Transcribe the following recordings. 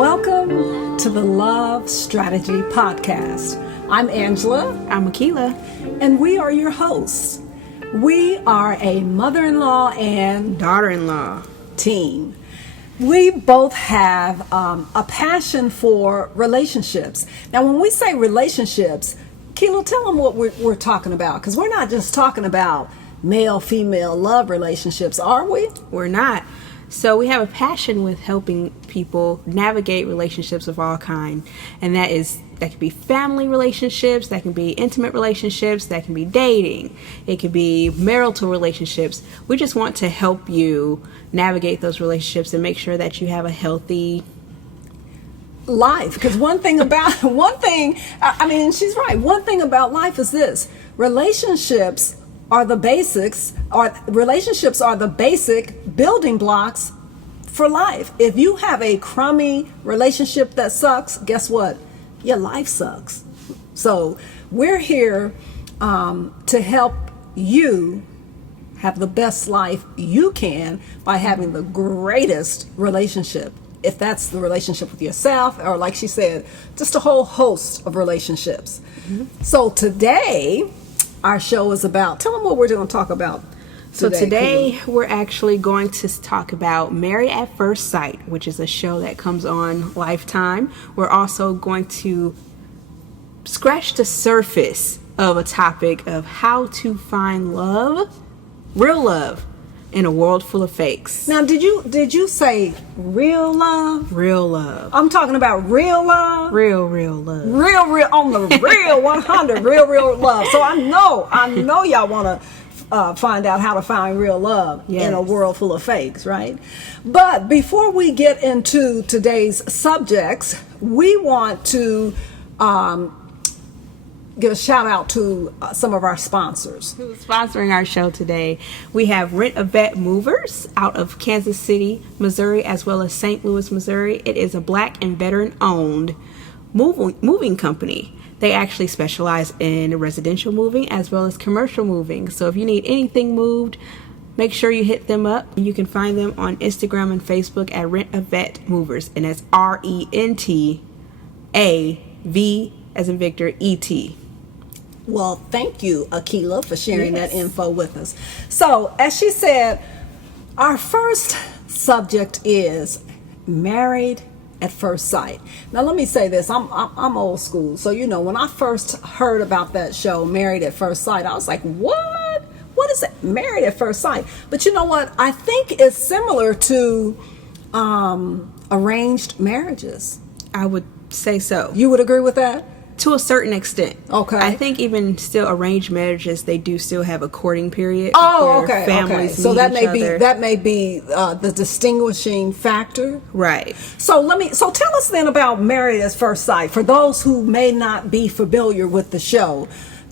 Welcome to the Love Strategy Podcast. I'm Angela. I'm Akila. And we are your hosts. We are a mother-in-law and daughter-in-law team. We both have a passion for relationships. Now, when we say relationships, Kilo, tell them what we're talking about, because we're not just talking about male-female love relationships, are we? We're not. So we have a passion with helping people navigate relationships of all kind, and that can be family relationships, that can be intimate relationships, that can be dating, it could be marital relationships. We just want to help you navigate those relationships and make sure that you have a healthy life. Because and she's right, one thing about life is this: relationships are the basic building blocks for life. If you have a crummy relationship that sucks, guess what? Your life sucks. So we're here to help you have the best life you can by having the greatest relationship. If that's the relationship with yourself, or like she said, just a whole host of relationships. Mm-hmm. So today, our show is about, tell them what we're going to talk about today. So today we're actually going to talk about Married at First Sight, which is a show that comes on Lifetime. We're also going to scratch the surface of a topic of how to find love, real love, in a world full of fakes. Now, did you say real love? Real love. I'm talking about real love. Real love. Real on the real 100. Real love. So I know y'all want to find out how to find real love in a world full of fakes, right? But before we get into today's subjects, we want to give a shout out to some of our sponsors. Who's sponsoring our show today? We have Rent-A-Vet Movers out of Kansas City, Missouri, as well as St. Louis, Missouri. It is a Black and veteran-owned moving company. They actually specialize in residential moving as well as commercial moving. So if you need anything moved, make sure you hit them up. You can find them on Instagram and Facebook at Rent-A-Vet Movers, and that's RENTAV as in Victor, ET. Well, thank you, Akila, for sharing that info with us. So, as she said, our first subject is married at first sight. Now, let me say this. I'm old school. So, when I first heard about that show, Married at First Sight, I was like, what? What is it? Married at First Sight. But you know what? I think it's similar to arranged marriages. I would say so. You would agree with that? To a certain extent. Okay. I think even still arranged marriages, they do still have a courting period. Oh, okay. Families So that may be the distinguishing factor. Right. So tell us then about Married at First Sight. For those who may not be familiar with the show,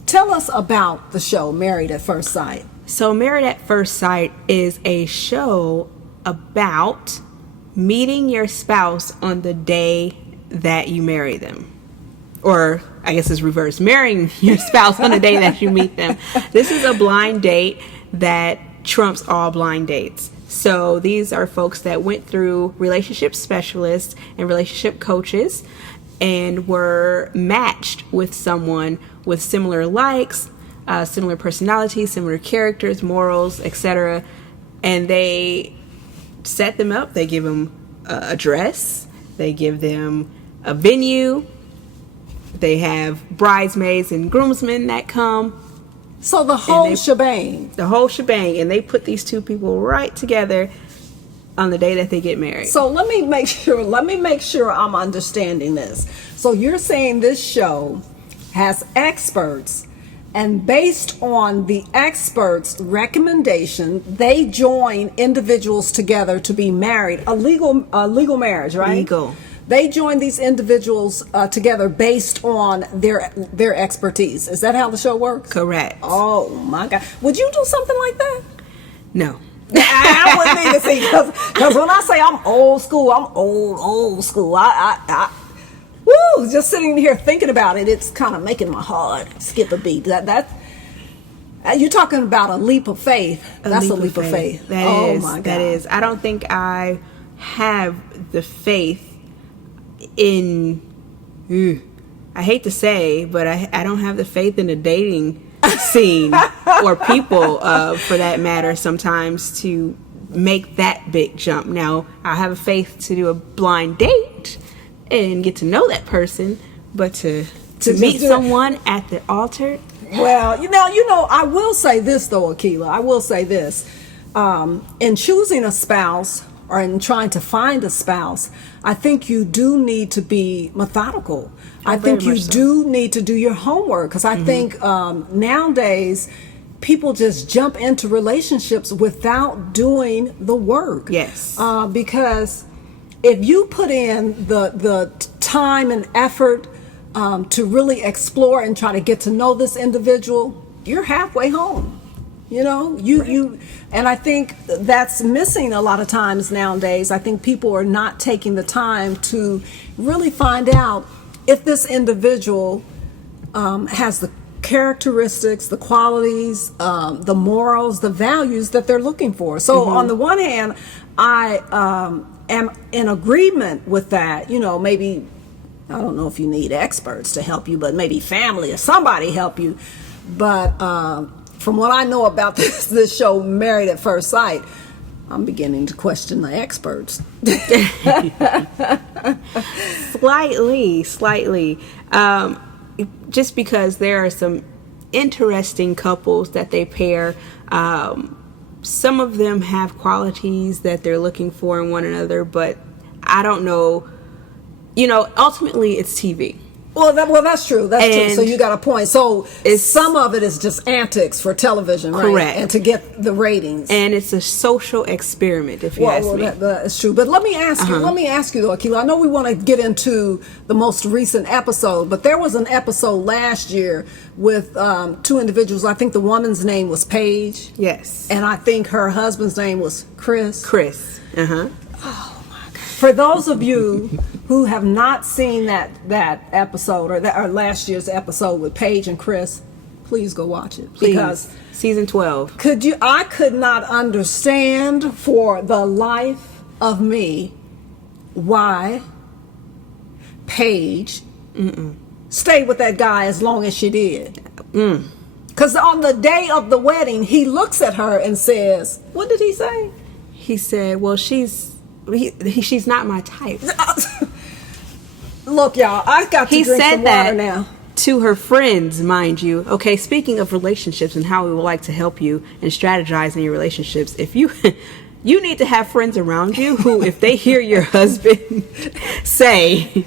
tell us about the show Married at First Sight. So Married at First Sight is a show about meeting your spouse on the day that you marry them. Or I guess it's reverse, marrying your spouse on the day that you meet them. This is a blind date that trumps all blind dates. So these are folks that went through relationship specialists and relationship coaches and were matched with someone with similar likes, similar personalities, similar characters, morals, etc. And they set them up. They give them a dress. They give them a venue. They have bridesmaids and groomsmen that come. So the whole shebang. The whole shebang. And they put these two people right together on the day that they get married. So let me make sure I'm understanding this. So you're saying this show has experts, and based on the experts' recommendation, they join individuals together to be married. A legal marriage, right? Legal. They join these individuals together based on their expertise. Is that how the show works? Correct. Oh my God! Would you do something like that? No. I wouldn't either. See, because when I say I'm old school, I'm old school. Just sitting here thinking about it, it's kind of making my heart skip a beat. That you're talking about a leap of faith. That's a leap of faith. Oh my God. That is. I don't think I have the faith in, I hate to say, but I don't have the faith in the dating scene or people, for that matter, sometimes to make that big jump. Now, I have a faith to do a blind date and get to know that person, but to meet someone at the altar. Well, you know, I will say this though, Akila. I will say this. In choosing a spouse or in trying to find a spouse, I think you do need to be methodical. I think you do need to do your homework, because I think nowadays people just jump into relationships without doing the work. Yes. Because if you put in the time and effort to really explore and try to get to know this individual, you're halfway home. You know, you and I think that's missing a lot of times nowadays. I think people are not taking the time to really find out if this individual has the characteristics, the qualities, the morals, the values that they're looking for. So on the one hand, I am in agreement with that. You know, maybe, I don't know if you need experts to help you, but maybe family or somebody help you. But from what I know about this show, Married at First Sight, I'm beginning to question the experts. Slightly. Just because there are some interesting couples that they pair. Some of them have qualities that they're looking for in one another, but I don't know. You know, ultimately it's TV. Well, that's true. That's true. So you got a point. So some of it is just antics for television, right? Correct. And to get the ratings. And it's a social experiment, if you ask me. That's true. But let me ask you. Let me ask you though, Akila. I know we want to get into the most recent episode, but there was an episode last year with two individuals. I think the woman's name was Paige. Yes. And I think her husband's name was Chris. Oh. For those of you who have not seen that episode or last year's episode with Paige and Chris, please go watch it. Please. Because season 12. I could not understand for the life of me why Paige stayed with that guy as long as she did. Because on the day of the wedding, he looks at her and says, what did he say? He said, well, she's not my type. Look, y'all, I got to drink some water now. To her friends, mind you. Okay, speaking of relationships and how we would like to help you and strategize in your relationships, if you need to have friends around you who, if they hear your husband say,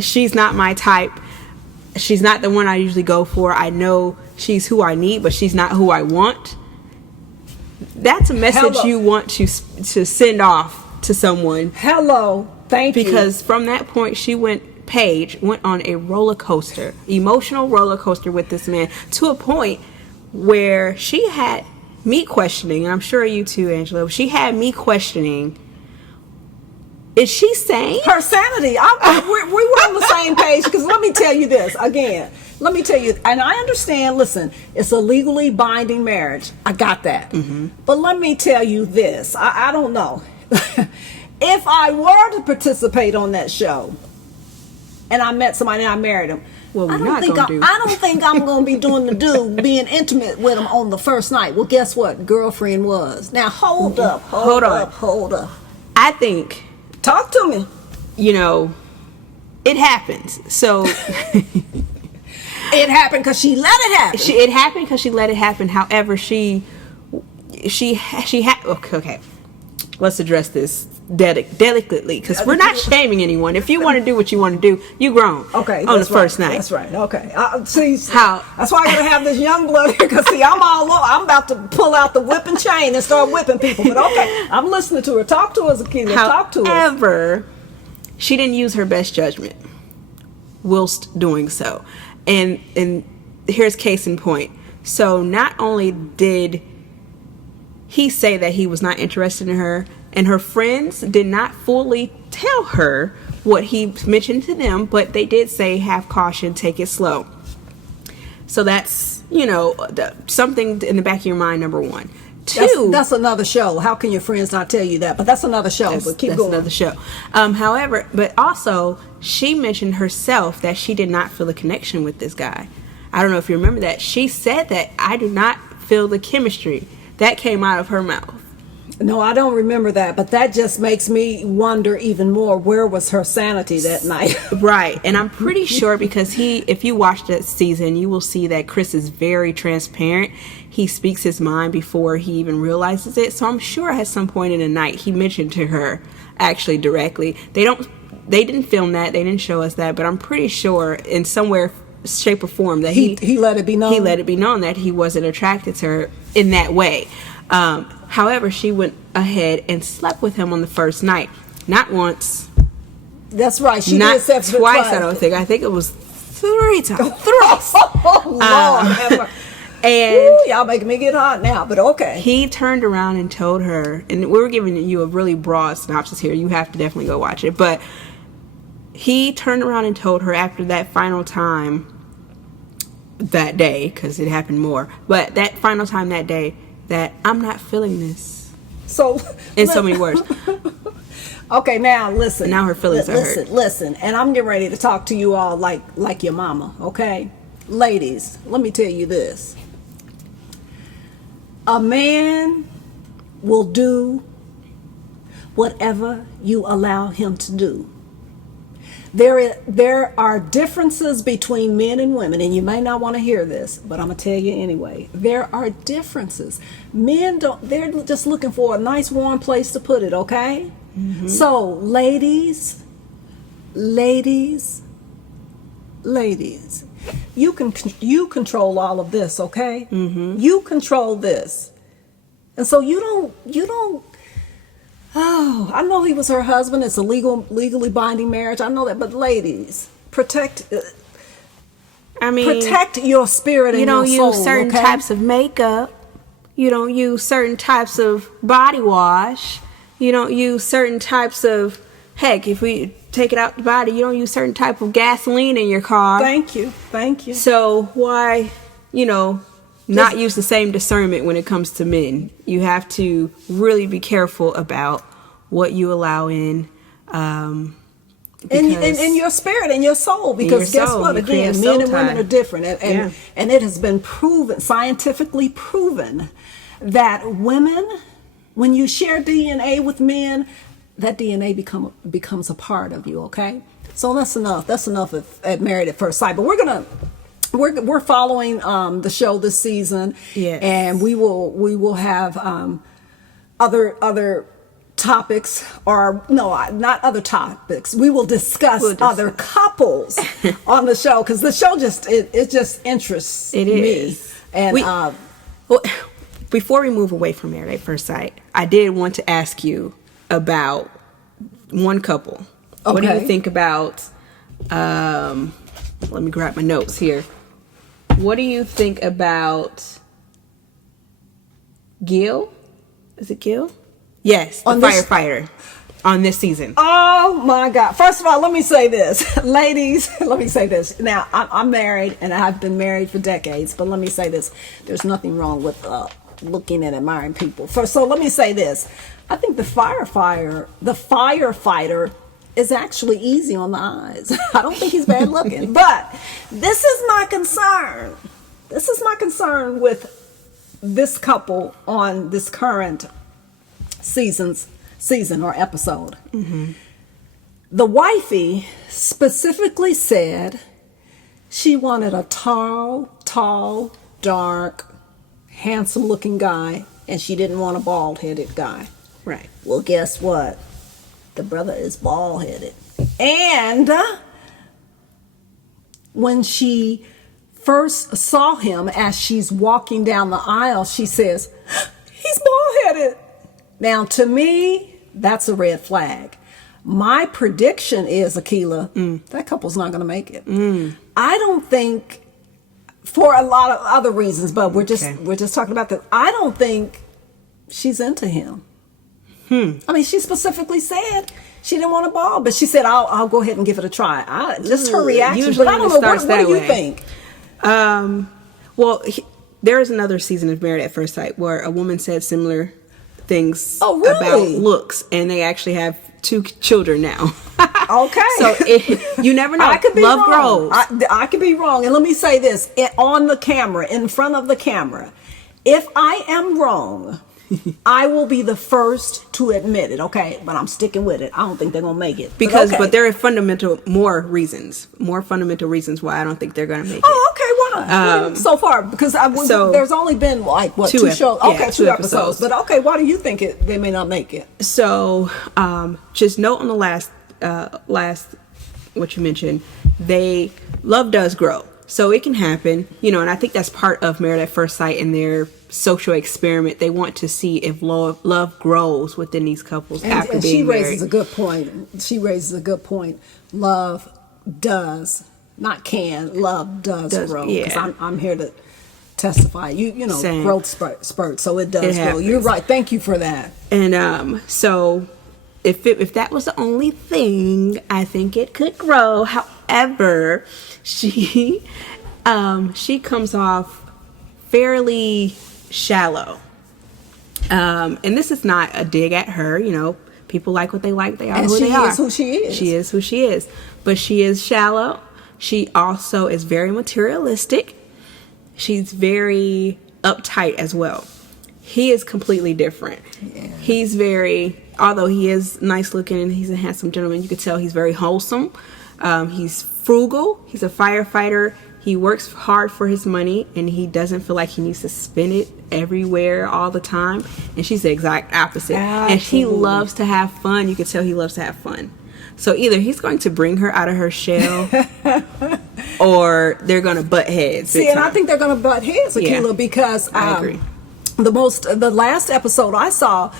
she's not my type, she's not the one I usually go for, I know she's who I need, but she's not who I want, that's a message you want to send off to someone. Thank you. Because from that point, Paige went on a emotional roller coaster with this man, to a point where she had me questioning, and I'm sure you too, Angela, she had me questioning, is she sane? Her sanity. We were on the same page, because let me tell you this again. And I understand, listen, it's a legally binding marriage. I got that. But let me tell you this. I don't know. If I were to participate on that show and I met somebody and I married him, I don't think I'm going to be doing being intimate with him on the first night. Well, guess what? Girlfriend was. Now, hold up. I think. Talk to me. You know, it happens. So. It happened because she let it happen. It happened because she let it happen. However, she had. Okay. Let's address this delicately, because we're not shaming anyone. If you want to do what you want to do, you grown. Okay. On the first night. That's right. Okay. That's why I gotta have this young blood here, because I'm about to pull out the whipping chain and start whipping people. But okay, I'm listening to her. Talk to us, Akila. Talk to us. However, she didn't use her best judgment whilst doing so. And here's case in point. So not only did he say that he was not interested in her, and her friends did not fully tell her what he mentioned to them, but they did say, have caution, take it slow. So that's, something in the back of your mind, number one. Two, that's another show. How can your friends not tell you that? But that's another show. But keep going. Another show. However, but also she mentioned herself that she did not feel a connection with this guy. I don't know if you remember that. She said that I do not feel the chemistry. That came out of her mouth. No, I don't remember that, but that just makes me wonder even more, where was her sanity that night? Right. And I'm pretty sure because if you watch that season, you will see that Chris is very transparent. He speaks his mind before he even realizes it. So I'm sure at some point in the night, he mentioned to her actually directly. They didn't film that. They didn't show us that, but I'm pretty sure in somewhere, shape or form that he let it be known. He let it be known that he wasn't attracted to her in that way. However, she went ahead and slept with him on the first night. Not once. That's right. She not did slept twice. I don't think. I think it was 3 times. Thrice. Oh, Lord. And ooh, y'all making me get hot now, but okay. He turned around and told her, and we're giving you a really broad synopsis here. You have to definitely go watch it. But he turned around and told her after that final time that day, because it happened more, but that final time that day, that I'm not feeling this. So in so many words. Okay, now listen. Now her feelings are hurt. Listen, and I'm getting ready to talk to you all like your mama, okay? Ladies, let me tell you this. A man will do whatever you allow him to do. There are differences between men and women, and you may not want to hear this, but I'm going to tell you anyway. There are differences. Men they're just looking for a nice warm place to put it, okay? Mm-hmm. So, ladies, you control all of this, okay? Mm-hmm. You control this. And so you don't oh, I know he was her husband. It's a legally binding marriage. I know that. But ladies, protect your spirit and your soul. You don't use certain types of makeup. You don't use certain types of body wash. You don't use certain types of, heck, if we take it out the body, you don't use certain type of gasoline in your car. Thank you. So why, not use the same discernment when it comes to men? You have to really be careful about what you allow in. In your spirit and your soul, because guess what? Again, men and women are different, and it has been proven, scientifically proven, that women, when you share DNA with men, that DNA becomes a part of you. Okay, so that's enough. That's enough at Married at First Sight. But we're following the show this season, yes. And we will have other topics, or no, not other topics. We will discuss other couples on the show, because the show just interests me. And before we move away from Married at First Sight, I did want to ask you about one couple. Okay. What do you think about? Let me grab my notes here. What do you think about Gil? Is it Gil? Yes, the firefighter on this season. Oh my God. First of all, let me say this. Ladies, let me say this. Now, I'm married, and I've been married for decades, but let me say this. There's nothing wrong with looking and admiring people. So let me say this. I think the firefighter is actually easy on the eyes. I don't think he's bad looking. But this is my concern. This is my concern with this couple on this current season or episode. Mm-hmm. The wifey specifically said she wanted a tall, dark, handsome-looking guy, and she didn't want a bald-headed guy. Right. Well, guess what? The brother is bald-headed. And when she first saw him as she's walking down the aisle, she says, he's bald-headed. Now, to me, that's a red flag. My prediction is, Akila, that couple's not going to make it. I don't think, for a lot of other reasons, but we're just talking about this. I don't think she's into him. I mean, she specifically said she didn't want a ball, but she said, I'll go ahead and give it a try. Just her reaction. Usually but I don't know, what do you think? Well, there is another season of Married at First Sight where a woman said similar things Oh, really? about looks, and they actually have 2 children now. Okay. So you never know. I could be Love wrong. grows. I could be wrong. And let me say this on the camera, in front of the camera. If I am wrong, I will be the first to admit it. Okay. But I'm sticking with it. I don't think they're going to make it. But there are more fundamental reasons why I don't think they're going to make it. Oh, okay. Why? So far, because there's only been like, what, 2 shows? Okay, 2 episodes. But okay, why do you think they may not make it? So, just note on the last, what you mentioned, love does grow. So it can happen, and I think that's part of Married at First Sight and their social experiment. They want to see if love grows within these couples after being married. She raises a good point. Love does, not can, love does grow. Yeah. Because I'm here to testify. Same. Growth spurt, so it does grow. You're right. Thank you for that. And so if that was the only thing, I think it could grow. However, she comes off fairly shallow. And this is not a dig at her, people like what they like, they are and who they are. She is who she is. She is who she is. But she is shallow. She also is very materialistic. She's very uptight as well. He is completely different. Yeah. He's although he is nice looking and he's a handsome gentleman, you could tell he's very wholesome. He's frugal. He's a firefighter. He works hard for his money, and he doesn't feel like he needs to spend it everywhere all the time. And she's the exact opposite. Absolutely. And he loves to have fun. You can tell he loves to have fun. So either he's going to bring her out of her shell, or they're going to butt heads. See, and I think they're going to butt heads, Akila, because I agree. The last episode I saw,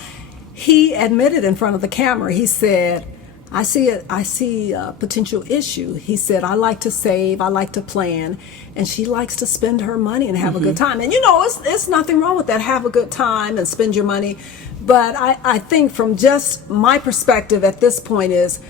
he admitted in front of the camera. He said, I see a potential issue. He said, I like to save, I like to plan, and she likes to spend her money and have a good time. And it's nothing wrong with that. Have a good time and spend your money. But I think from just my perspective at this point is,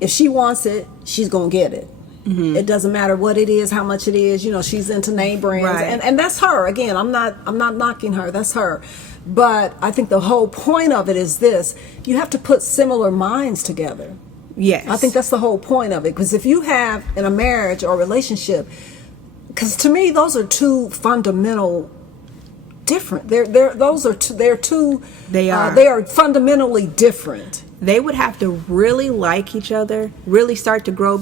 if she wants it, she's going to get it. Mm-hmm. It doesn't matter what it is, how much it is. She's into name brands, right. and that's her. Again, I'm not knocking her. That's her. But I think the whole point of it is this: you have to put similar minds together. Yes, I think that's the whole point of it. Because if you have in a marriage or relationship, because to me those are 2 fundamental different. They are fundamentally different. They would have to really like each other, really start to grow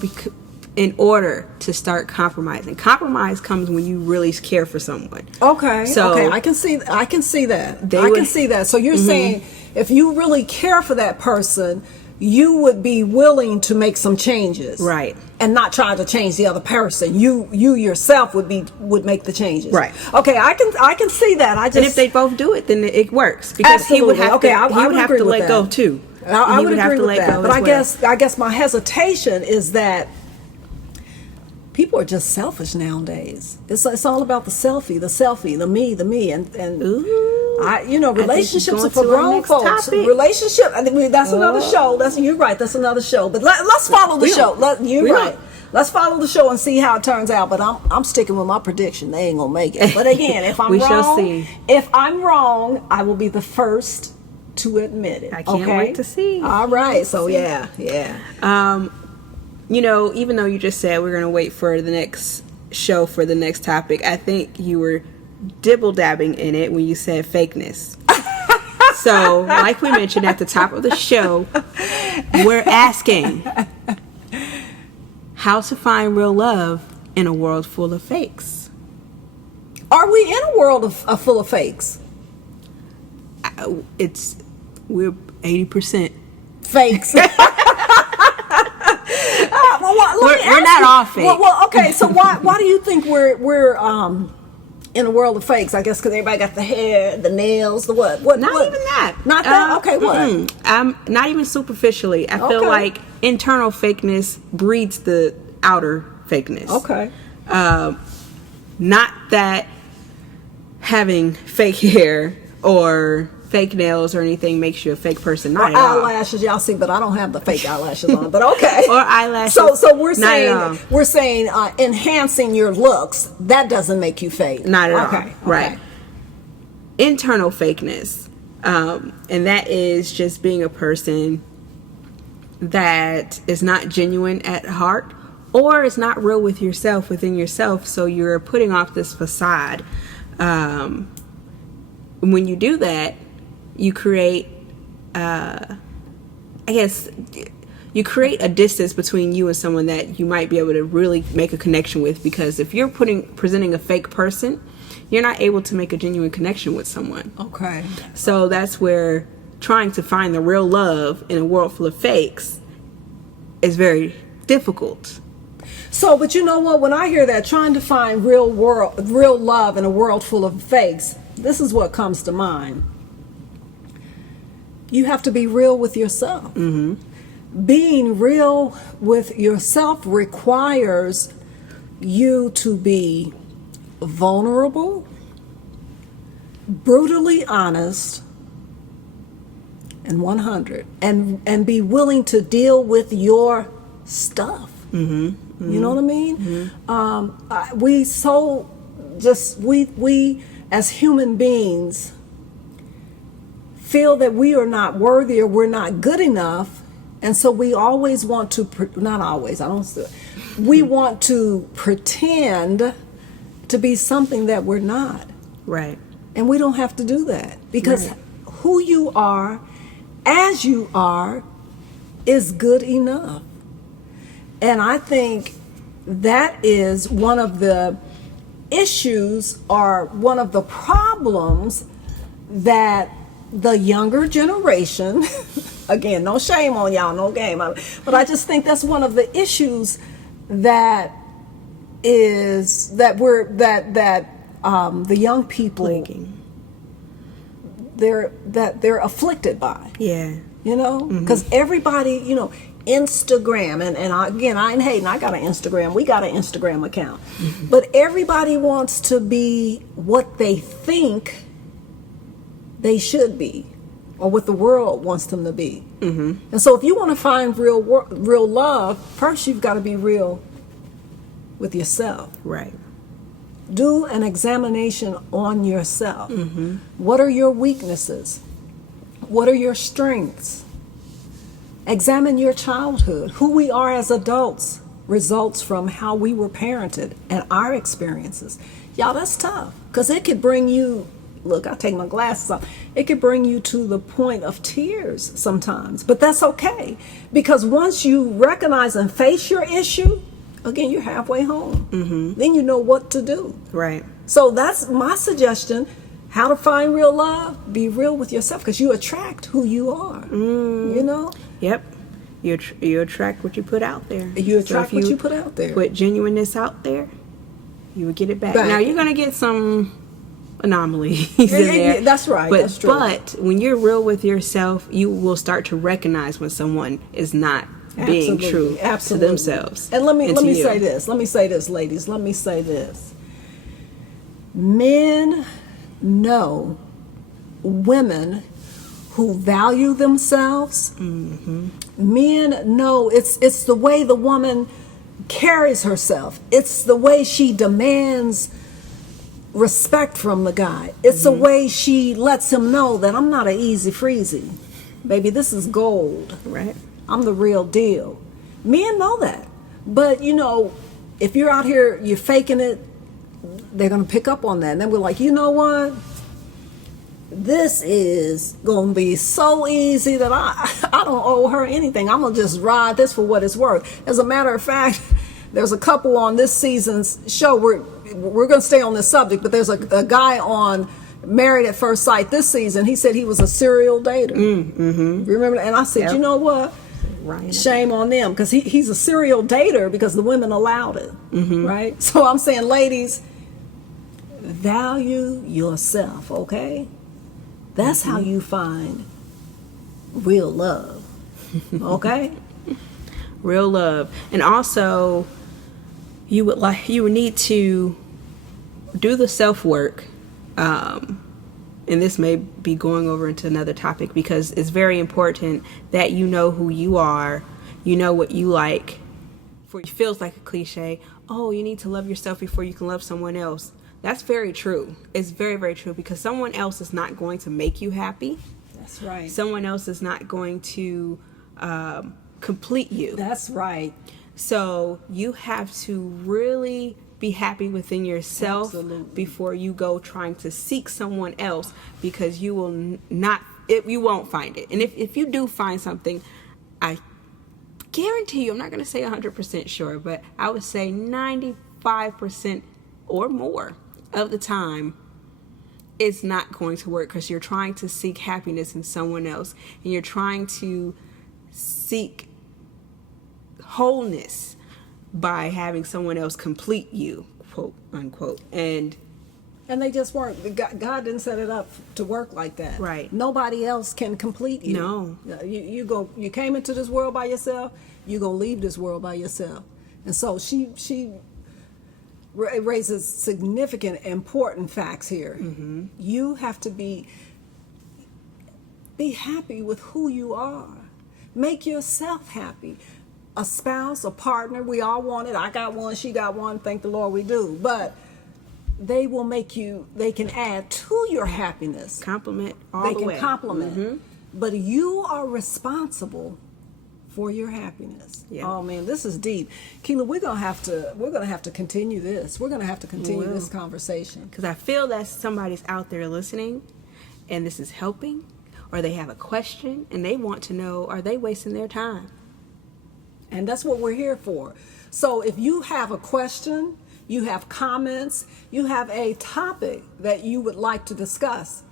in order to start compromising. Compromise comes when you really care for someone. Okay. I can see that. I can see that. So you're saying if you really care for that person, you would be willing to make some changes, right? And not try to change the other person. You yourself would make the changes, right? Okay, I can see that. And if they both do it, then it works, because he would have to let go too. I would agree with that. But I guess my hesitation is that people are just selfish nowadays. It's all about the selfie, the me, and ooh, relationships are for grown folks. Relationship. I think that's another show. You're right. That's another show. But let's follow the show. You're right. Let's follow the show and see how it turns out. But I'm sticking with my prediction. They ain't gonna make it. But again, if I'm we wrong, shall see. If I'm wrong, I will be the first to admit it. I can't wait to see. All right. So yeah. Even though you just said we're going to wait for the next show for the next topic, I think you were dibble-dabbing in it when you said fakeness. So, like we mentioned at the top of the show, we're asking how to find real love in a world full of fakes. Are we in a world full of fakes? We're 80% fakes. We're not all fake. Well, okay. So why do you think we're in a world of fakes? I guess because everybody got the hair, the nails, the what? Not even that. Not that. Okay. What? Not even superficially. I feel like internal fakeness breeds the outer fakeness. Okay. Not that having fake hair or fake nails or anything makes you a fake person. Or Not at all. eyelashes, y'all see, but I don't have the fake eyelashes on. But okay. Or eyelashes. So we're Not at all. saying enhancing your looks, that doesn't make you fake. Not at all. Okay. Right. Internal fakeness, and that is just being a person that is not genuine at heart, or is not real with yourself, within yourself. So you're putting off this facade. When you do that, you create, you create a distance between you and someone that you might be able to really make a connection with. Because if you're presenting a fake person, you're not able to make a genuine connection with someone. Okay. So that's where trying to find the real love in a world full of fakes is very difficult. So, but you know what? When I hear that, trying to find real love in a world full of fakes, this is what comes to mind. You have to be real with yourself. Mm-hmm. Being real with yourself requires you to be vulnerable, brutally honest, and 100, and be willing to deal with your stuff. Mm-hmm. Mm-hmm. You know what I mean? Mm-hmm. We as human beings feel that we are not worthy or we're not good enough, and so we always want to we want to pretend to be something that we're not. Right. And we don't have to do that, because Right. who you are, as you are, is good enough. And I think that is one of the issues, or one of the problems, that the younger generation, again, no shame on y'all, no game, but I just think that's one of the issues the young people, Blinking. they're afflicted by. Yeah. You know, because everybody, Instagram, and again, I ain't hating, I got an Instagram, we got an Instagram account, but everybody wants to be what they think they should be, or what the world wants them to be. And so if you want to find real love, first you've got to be real with yourself. Right. Do an examination on yourself. What are your weaknesses? What are your strengths? Examine your childhood. Who we are as adults results from how we were parented and our experiences. Y'all, that's tough, because it could bring you, look, I take my glasses off, it could bring you to the point of tears sometimes. But that's okay, because once you recognize and face your issue, again, you're halfway home. Then you know what to do. Right. So that's my suggestion. How to find real love? Be real with yourself, because you attract who you are. You know? Yep. You attract what you put out there. You attract So if what you put out there. Put genuineness out there, you will get it back. Back. Now you're gonna get some anomalies in there. Yeah, that's right. But, That's true. But when you're real with yourself, you will start to recognize when someone is not being true to themselves. And let me you. say this. Let me say this, ladies. Let me say this. Men know women who value themselves. Men know it's the way the woman carries herself. It's the way she demands respect from the guy. It's the way she lets him know that I'm not an easy freezy. Baby, this is gold. Right. I'm the real deal. Men know that. But, if you're out here, you're faking it, they're going to pick up on that. And then we're like, you know what? This is going to be so easy that I don't owe her anything. I'm going to just ride this for what it's worth. As a matter of fact, there's a couple on this season's show. We're going to stay on this subject, but there's a guy on Married at First Sight this season. He said he was a serial dater. Remember? And I said, Yep. You know what? Right. Shame on them, because he's a serial dater because the women allowed it. Right? So I'm saying, ladies, value yourself, okay? That's how you find real love. Okay? Real love. And also you would need to do the self-work and and this may be going over into another topic, because it's very important that you know who you are, you know what you like. For it feels like a cliche, oh, you need to love yourself before you can love someone else. That's very true. It's very, very true, because someone else is not going to make you happy. That's right. Someone else is not going to complete you. That's right. So you have to really be happy within yourself. Absolutely. Before you go trying to seek someone else, because you will not, you won't find it. And if you do find something, I guarantee you, I'm not going to say 100% sure, but I would say 95% or more of the time, it's not going to work, because you're trying to seek happiness in someone else, and you're trying to seek wholeness by having someone else complete you, quote unquote. And they just weren't. God didn't set it up to work like that. Right. Nobody else can complete you. No. You came into this world by yourself. You're gonna leave this world by yourself. And so she raises significant, important facts here. Mm-hmm. You have to be happy with who you are. Make yourself happy. A spouse, a partner, we all want it. I got one, she got one, thank the Lord we do. But they will make you, they can add to your happiness. Compliment all the way. They can compliment. Mm-hmm. But you are responsible for your happiness. Yeah. Oh man, this is deep. Keela, we're gonna have to continue this. We're gonna have to continue this conversation. Because I feel that somebody's out there listening, and this is helping, or they have a question and they want to know, are they wasting their time? And that's what we're here for. So if you have a question, you have comments, you have a topic that you would like to discuss,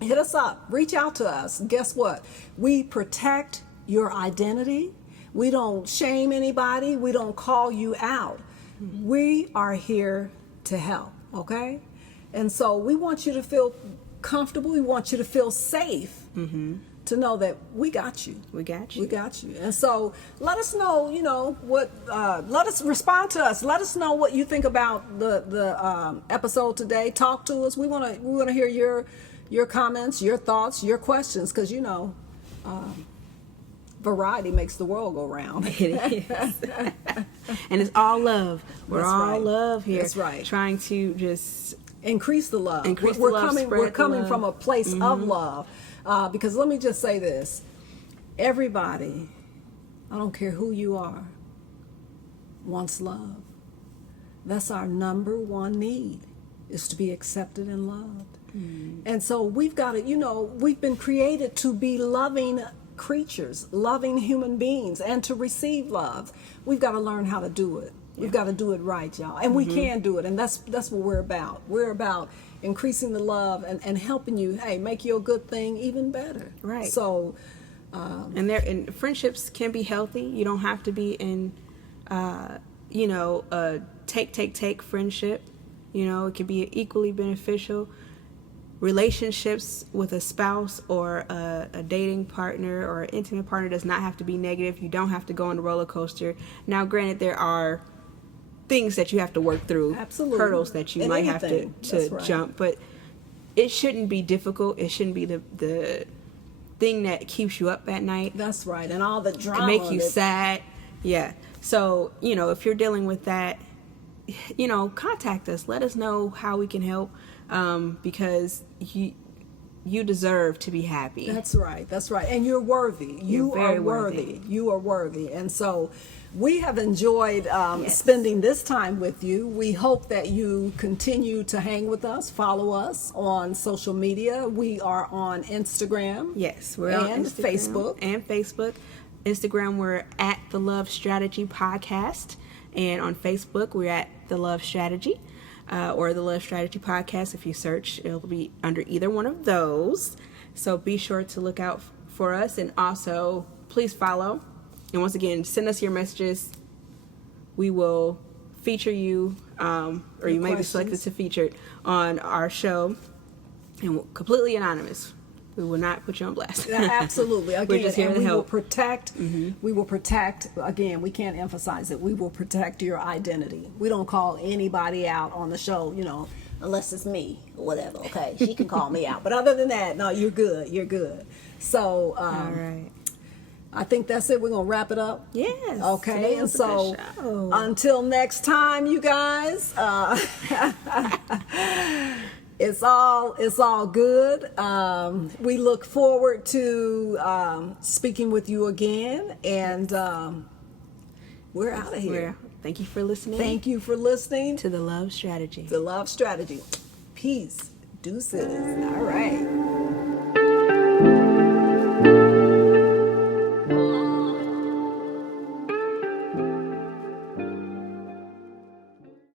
hit us up, reach out to us. Guess what? We protect your identity. We don't shame anybody. We don't call you out. We are here to help, okay? And so we want you to feel comfortable. We want you to feel safe. Mm-hmm. To know that we got you. We got you. We got you. And so let us know, what, let us respond to us. Let us know what you think about the episode today. Talk to us. We want to hear your comments, your thoughts, your questions, because, variety makes the world go round. It is. And it's all love. We're That's all right. love here. That's right. Trying to just increase the love. Spread We're the coming love. from a place of love. Because let me just say this. Everybody, I don't care who you are, wants love. That's our number one need, is to be accepted and loved. And so we've got to, we've been created to be loving creatures, loving human beings, and to receive love. We've got to learn how to do it. We've got to do it right, y'all. And we can do it. And that's what we're about. We're about increasing the love and helping you, make your good thing even better. Right. So, and friendships can be healthy. You don't have to be in, a take friendship. It can be equally beneficial. Relationships with a spouse or a dating partner or an intimate partner does not have to be negative. You don't have to go on a roller coaster. Now, granted, there are things that you have to work through, absolutely, hurdles that you might have to right. jump, but it shouldn't be difficult. It shouldn't be the thing that keeps you up at night. That's right. And all the drama. It make you sad. Yeah. So, if you're dealing with that, contact us. Let us know how we can help, because you deserve to be happy. That's right. That's right. And you're worthy. You are worthy. You are worthy. And so we have enjoyed spending this time with you. We hope that you continue to hang with us, follow us on social media. We are on Instagram. Yes, we're on Instagram and Facebook. Instagram, we're at The Love Strategy Podcast. And on Facebook, we're at The Love Strategy. Or The Love Strategy Podcast. If you search, it'll be under either one of those. So be sure to look out for us, and also please follow. And once again, send us your messages. We will feature you, or you may be selected to feature on our show, and completely anonymous. We will not put you on blast. Yeah, absolutely. Again, we're just here to help. We will protect, again, we can't emphasize it, we will protect your identity. We don't call anybody out on the show, unless it's me or whatever. Okay, she can call me out, but other than that, no, you're good. You're good. So, All right. I think that's it. We're gonna wrap it up. Yes. Okay, Today and was a so good show. until next time, you guys. It's all good. We look forward to speaking with you again, and we're out of here. Thank you for listening. Thank you for listening to the Love Strategy. The Love Strategy. Peace. Deuces. All right.